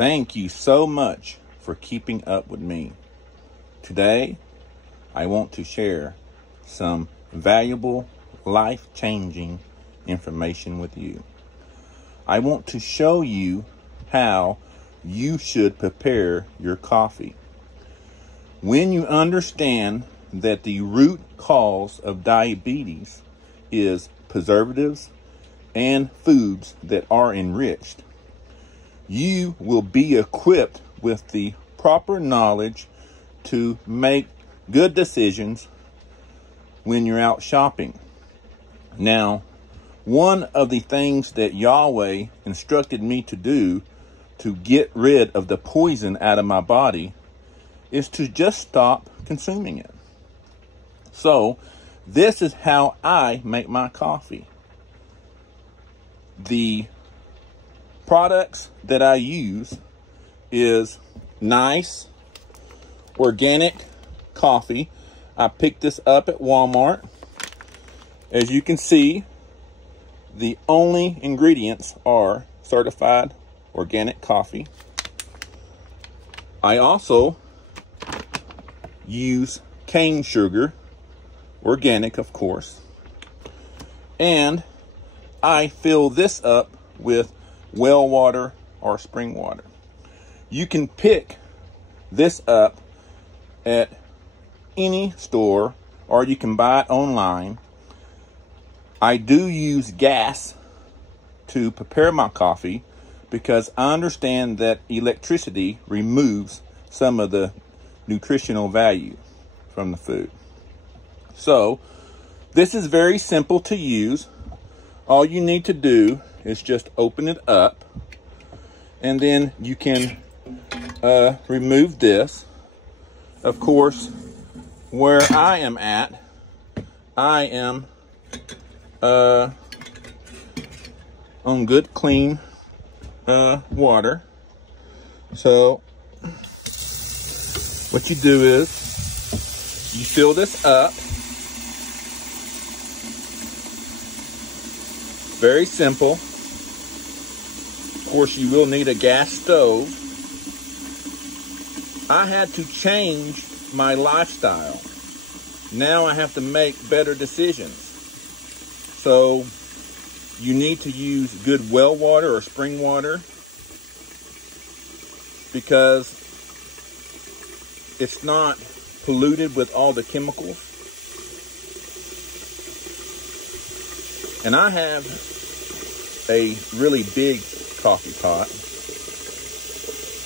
Thank you so much for keeping up with me. Today, I want to share some valuable, life-changing information with you. I want to show you how you should prepare your coffee. When you understand that the root cause of diabetes is preservatives and foods that are enriched, you will be equipped with the proper knowledge to make good decisions when you're out shopping. Now, one of the things that Yahweh instructed me to do to get rid of the poison out of my body is to just stop consuming it. So, this is how I make my coffee. The products that I use is nice, organic coffee. I picked this up at Walmart. As you can see, the only ingredients are certified organic coffee. I also use cane sugar, organic of course, and I fill this up with well water or spring water. You can pick this up at any store or you can buy it online. I do use gas to prepare my coffee because I understand that electricity removes some of the nutritional value from the food. So this is very simple to use. All you need to do is just open it up, and then you can remove this. Of course, where I am at, I am on good clean water. So what you do is you fill this up. Very simple. Of course, you will need a gas stove. I had to change my lifestyle. Now I have to make better decisions. So you need to use good well water or spring water because it's not polluted with all the chemicals. And I have a really big coffee pot.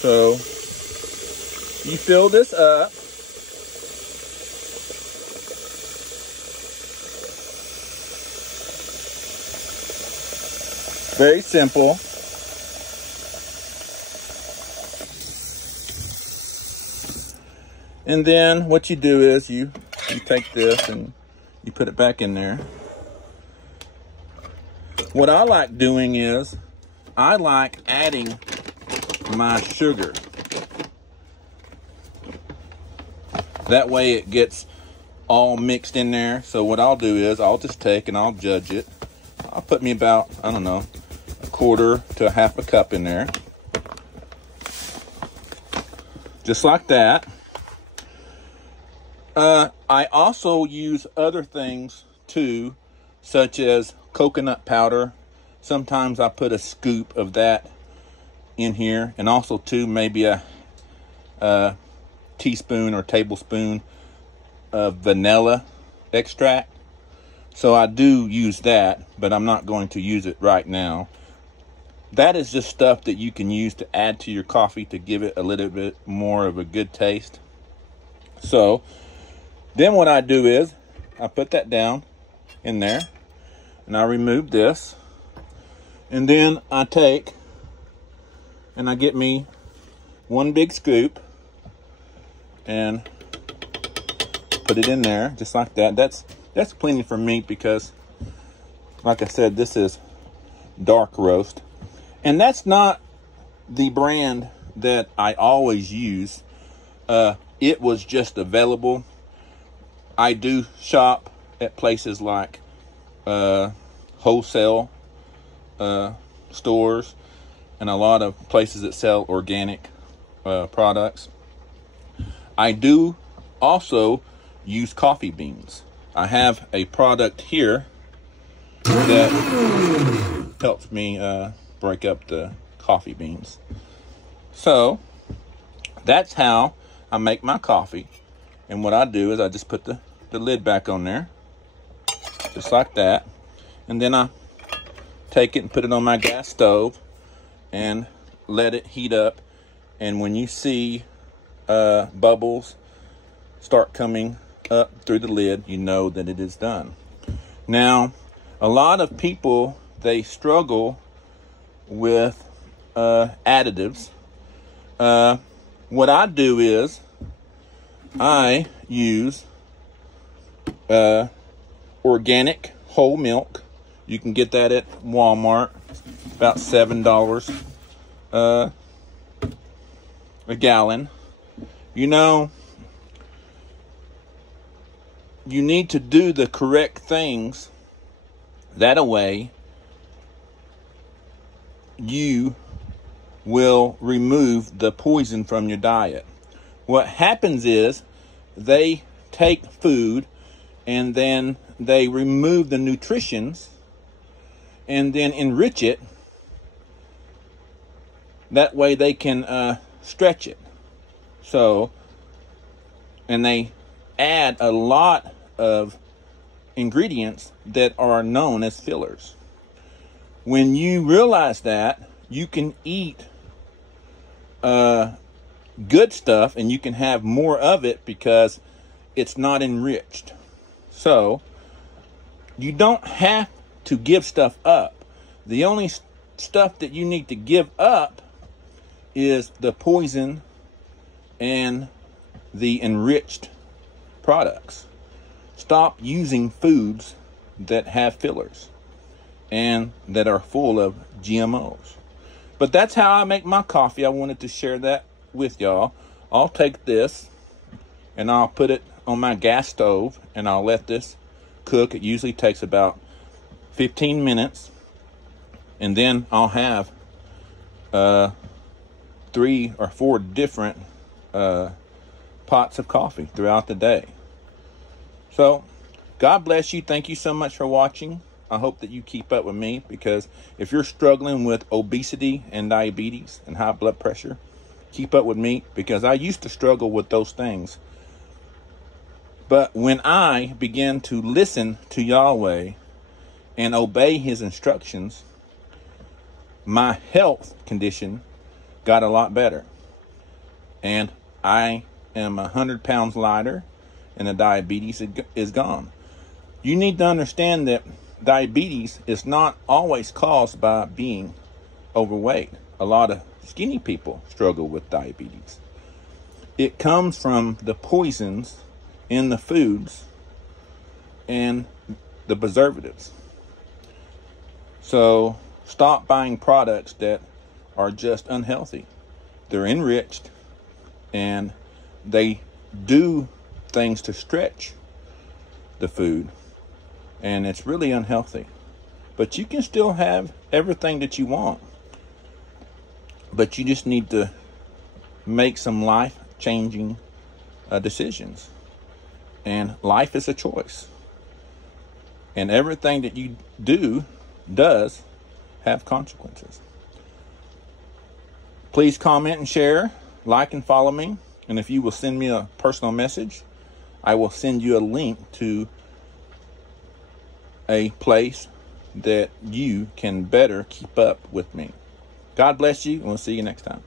So you fill this up. Very simple. And then what you do is you take this and you put it back in there. What I like doing is I like adding my sugar. That way it gets all mixed in there. So what I'll do is I'll just take and I'll judge it. I'll put me about, I don't know, a quarter to a half a cup in there. Just like that. I also use other things too, such as coconut powder. Sometimes I put a scoop of that in here, and also too maybe a teaspoon or tablespoon of vanilla extract. So I do use that, but I'm not going to use it right now. That is just stuff that you can use to add to your coffee to give it a little bit more of a good taste. So then what I do is I put that down in there and I remove this, and then I take and I get me one big scoop and put it in there just like that. That's plenty for me because, like I said, this is dark roast. And that's not the brand that I always use. It was just available. I do shop at places like wholesale stores, and a lot of places that sell organic products. I do also use coffee beans. I have a product here that helps me break up the coffee beans. So that's how I make my coffee. And what I do is I just put the lid back on there, just like that. And then I take it and put it on my gas stove and let it heat up. And when you see bubbles start coming up through the lid, you know that it is done. Now, a lot of people, they struggle with additives. What I do is I use organic whole milk. You can get that at Walmart, about $7 a gallon. You know, you need to do the correct things. That way, you will remove the poison from your diet. What happens is they take food and then they remove the nutritions and then enrich it. That way they can stretch it. So, and they add a lot of ingredients that are known as fillers. When you realize that, you can eat good stuff and you can have more of it because it's not enriched. So you don't have to give stuff up. The only stuff that you need to give up is the poison and the enriched products. Stop using foods that have fillers and that are full of GMOs. But that's how I make my coffee. I wanted to share that with y'all. I'll take this and I'll put it on my gas stove and I'll let this cook. It usually takes about 15 minutes. And then I'll have 3 or 4 different pots of coffee throughout the day. So, God bless you. Thank you so much for watching. I hope that you keep up with me, because if you're struggling with obesity and diabetes and high blood pressure, keep up with me, because I used to struggle with those things. But when I began to listen to Yahweh and obey his instructions, my health condition got a lot better. And I am 100 pounds lighter, and the diabetes is gone. You need to understand that diabetes is not always caused by being overweight. A lot of skinny people struggle with diabetes. It comes from the poisons in the foods and the preservatives. So stop buying products that are just unhealthy. They're enriched and they do things to stretch the food, and it's really unhealthy. But you can still have everything that you want, but you just need to make some life-changing decisions. And life is a choice, and everything that you does have consequences. Please comment and share, like and follow me. And if you will send me a personal message, I will send you a link to a place that you can better keep up with me. God bless you, and we'll see you next time.